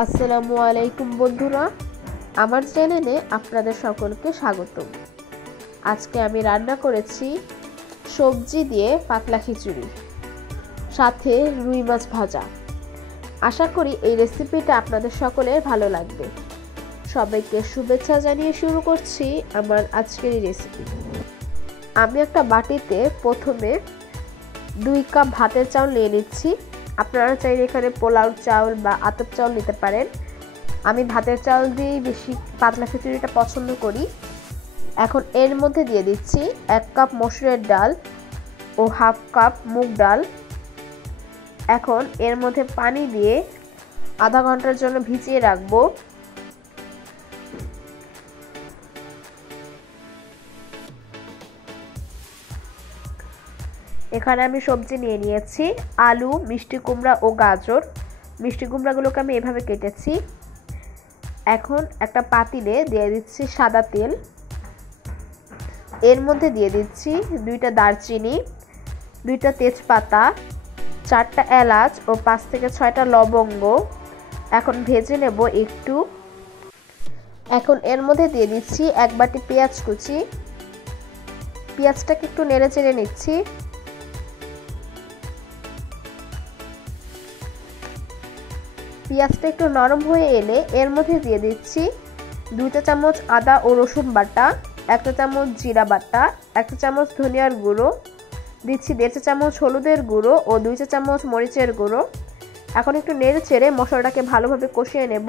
আসসালামু আলাইকুম বন্ধুরা, আমার চ্যানেলে আপনাদের সকলকে স্বাগতম। আজকে আমি রান্না করেছি সবজি দিয়ে পাতলা খিচুড়ি, সাথে রুই মাছ ভাজা। আশা করি এই রেসিপিটা আপনাদের সকলের ভালো লাগবে। সবাইকে শুভেচ্ছা জানিয়ে শুরু করছি আমার আজকের এই রেসিপি। আমি একটা বাটিতে প্রথমে 2 কাপ ভাতের চাউল নিয়ে নিচ্ছি। আপনারা চাইলে এখানে পোলাও চাউল বা আতপ চাউল নিতে পারেন। আমি ভাতের চাউল দিয়েই বেশি পাতলা খিচুড়িটা পছন্দ করি। এখন এর মধ্যে দিয়ে দিচ্ছি 1 কাপ মসুরের ডাল ও হাফ কাপ মুগ ডাল। এখন এর মধ্যে পানি দিয়ে আধা ঘন্টার জন্য ভিজিয়ে রাখবো। এখানে আমি সবজি নিয়ে নিয়েছি আলু, মিষ্টি কুমড়া ও গাজর। মিষ্টি কুমড়াগুলোকে আমি এভাবে কেটেছি। এখন একটা পাতিলে দিয়ে দিচ্ছি সাদা তেল। এর মধ্যে দিয়ে দিচ্ছি 2টা দারচিনি, 2টা তেজপাতা, 4টা এলাচ ও 5 থেকে 6টা লবঙ্গ। এখন ভেজে নেব একটু। এখন এর মধ্যে দিয়ে দিচ্ছি 1 বাটি পেঁয়াজ কুচি। পেঁয়াজটাকে একটু নেড়ে চেড়ে নিচ্ছি। পেঁয়াজটা একটু নরম হয়ে এলে এর মধ্যে দিয়ে দিচ্ছি 2 চা চামচ আদা ও রসুন বাটা, 1 চা চামচ জিরা বাটা, 1 চা চামচ ধনিয়ার গুঁড়ো, দিচ্ছি 1.5 চা চামচ হলুদের গুঁড়ো ও 2 চা চামচ মরিচের গুঁড়ো। এখন একটু নেড়ে চেড়ে মশলাটাকে ভালোভাবে কষিয়ে নেব।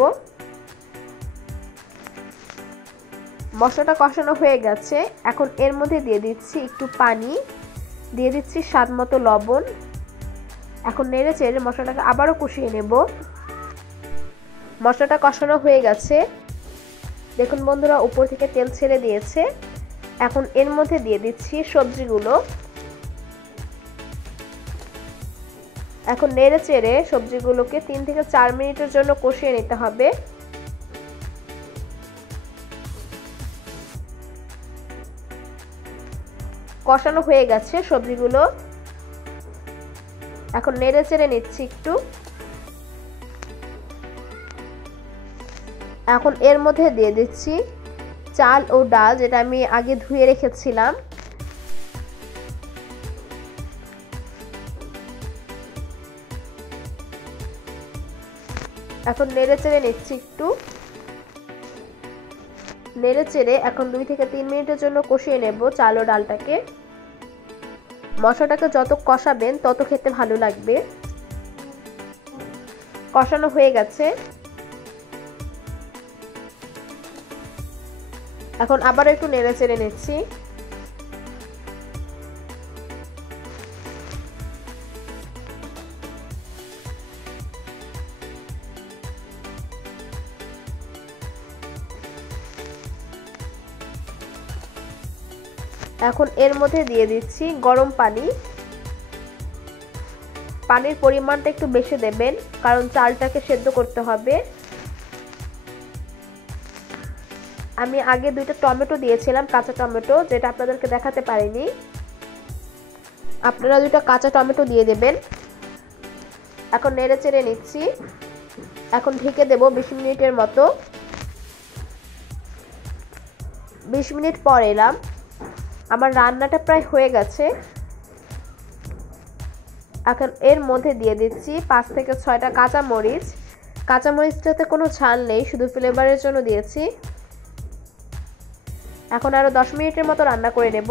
মশলাটা কষানো হয়ে গেছে। এখন এর মধ্যে দিয়ে দিচ্ছি একটু পানি, দিয়ে দিচ্ছি স্বাদ মতো লবণ। এখন নেড়ে চেড়ে মশলাটাকে আবারও কষিয়ে নেব। মশলাটা কষানো হয়ে গেছে। দেখুন বন্ধুরা, উপর থেকে তেল ছেড়ে দিয়েছে। এখন এর মধ্যে দিয়ে দিচ্ছি সবজিগুলো। এখন নেড়ে চেড়ে সবজিগুলোকে 3 থেকে 4 মিনিটের জন্য কষিয়ে নিতে হবে। কষানো হয়ে গেছে সবজিগুলো। এখন নেড়ে চেড়ে নিচ্ছি একটু। এখন এর মধ্যে দিয়ে দিচ্ছি চাল ও ডাল, যেটা আমি আগে ধুয়ে রেখেছিলাম। এখন নেড়ে চেড়ে নিচ্ছি একটু। নেড়ে চেড়ে এখন 2 থেকে 3 মিনিটের জন্য কষিয়ে নেব চাল ও ডালটাকে। মশলাটাকে যত কষাবেন তত খেতে ভালো লাগবে। কষানো হয়ে গেছে। এখন আবার একটু নেড়ে চেড়ে নিচ্ছি। এখন এর মধ্যে দিয়ে দিচ্ছি গরম পানি। পানির পরিমাণটা একটু বেশি দেবেন, কারণ চালটাকে সেদ্ধ করতে হবে। আমি আগে 2টা টমেটো দিয়েছিলাম, কাঁচা টমেটো, যেটা আপনাদেরকে দেখাতে পারিনি। আপনারা 2টা কাঁচা টমেটো দিয়ে দেবেন। এখন নেড়ে চেড়ে নিচ্ছি। এখন ঢেকে দেব 20 মিনিটের মতো। 20 মিনিট পর এলাম। আমার রান্নাটা প্রায় হয়ে গেছে। এখন এর মধ্যে দিয়ে দিচ্ছি 5 থেকে 6টা কাঁচামরিচ। কাঁচামরিচটাতে কোনো ঝাল নেই, শুধু ফ্লেভারের জন্য দিয়েছি। এখন আরো 10 মিনিটের মতো রান্না করে নেব।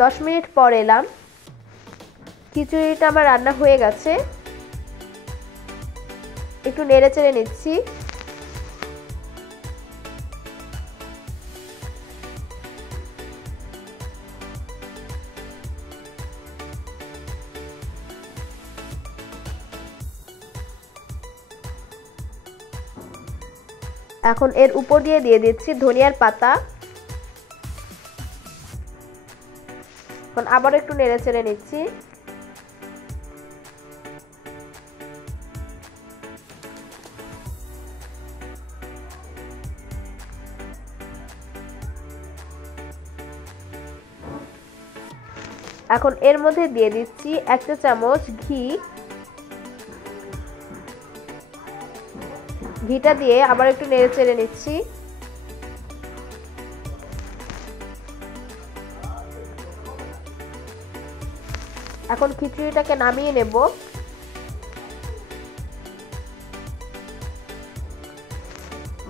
10 মিনিট পর এলাম। খিচুড়িটা আমার রান্না হয়ে গেছে। একটু নেড়ে চেড়ে নিচ্ছি। এখন এর উপর দিয়ে দিচ্ছি ধনিয়ার পাতা। এখন আবার একটু নেড়ে চেড়ে নিচ্ছি। এখন এর মধ্যে দিয়ে দিচ্ছি 1 চা চামচ ঘি। ঘিটা দিয়ে আবার একটু নেড়ে চেড়ে নিচ্ছি। এখন খিচুড়িটাকে নামিয়ে নেব।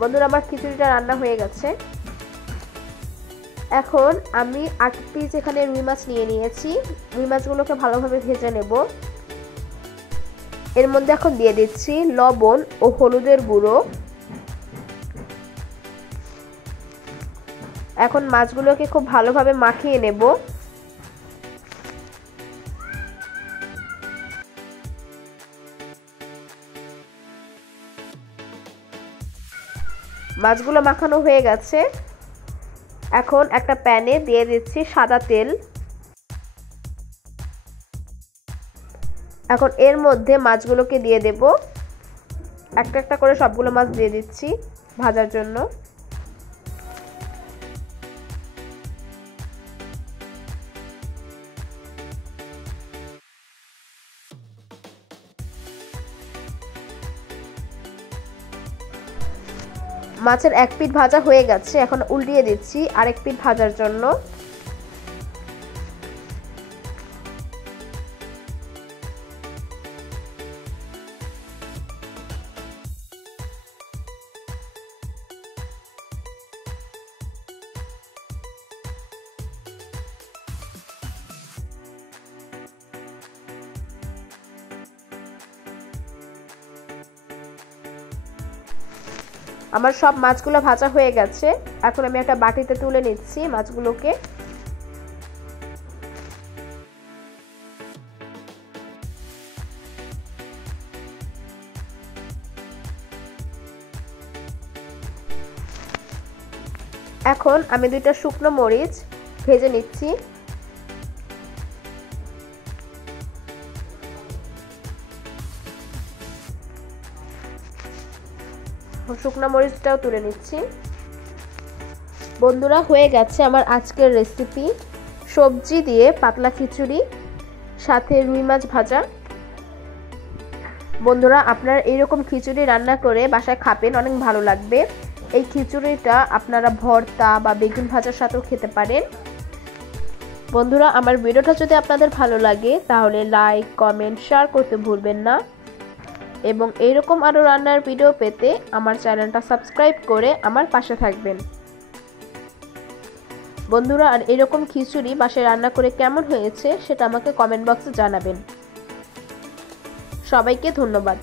বন্ধুরা, আমার খিচুড়িটা রান্না হয়ে গেছে। এখন আমি 8 পিস এখানে রুই মাছ নিয়ে নিয়েছি। রুই মাছগুলোকে ভালোভাবে ভেজে নেব। এর মধ্যে এখন দিয়ে দিচ্ছি লবণ ও হলুদের গুঁড়ো। এখন মাছগুলোকে খুব ভালোভাবে মাখিয়ে নেব। মাছগুলো মাখানো হয়ে গেছে। এখন একটা প্যানে দিয়ে দিচ্ছি সাদা তেল। এখন এর মধ্যে মাছগুলোকে দিয়ে দেব। একটা একটা করে সবগুলো মাছ দিয়ে দিচ্ছি ভাজার জন্য। মাছের এক পিঠ ভাজা হয়ে গেছে। এখন উল্টিয়ে দিচ্ছি আরেক পিঠ ভাজার জন্য। আমার সব মাছগুলো ভাজা হয়ে গেছে। এখন আমি একটা বাটিতে তুলে নিচ্ছি মাছগুলোকে। এখন আমি 2টা শুকনো মরিচ ভেজে নিচ্ছি। শুকনো মরিচটাও তুলে নিচ্ছি। বন্ধুরা, হয়ে গেছে আমার আজকের রেসিপি, সবজি দিয়ে পাতলা খিচুড়ি, সাথে রুই মাছ ভাজা। বন্ধুরা, আপনারা এইরকম খিচুড়ি রান্না করে বাসায় খাবেন, অনেক ভালো লাগবে। এই খিচুড়িটা আপনারা ভর্তা বা বেগুন ভাজার সাথেও খেতে পারেন। বন্ধুরা, আমার ভিডিওটা যদি আপনাদের ভালো লাগে তাহলে লাইক, কমেন্ট, শেয়ার করতে ভুলবেন না। এবং এইরকম আরও রান্নার ভিডিও পেতে আমার চ্যানেলটা সাবস্ক্রাইব করে আমার পাশে থাকবেন। বন্ধুরা, আর এরকম খিচুড়ি বাসায় রান্না করে কেমন হয়েছে সেটা আমাকে কমেন্ট বক্সে জানাবেন। সবাইকে ধন্যবাদ।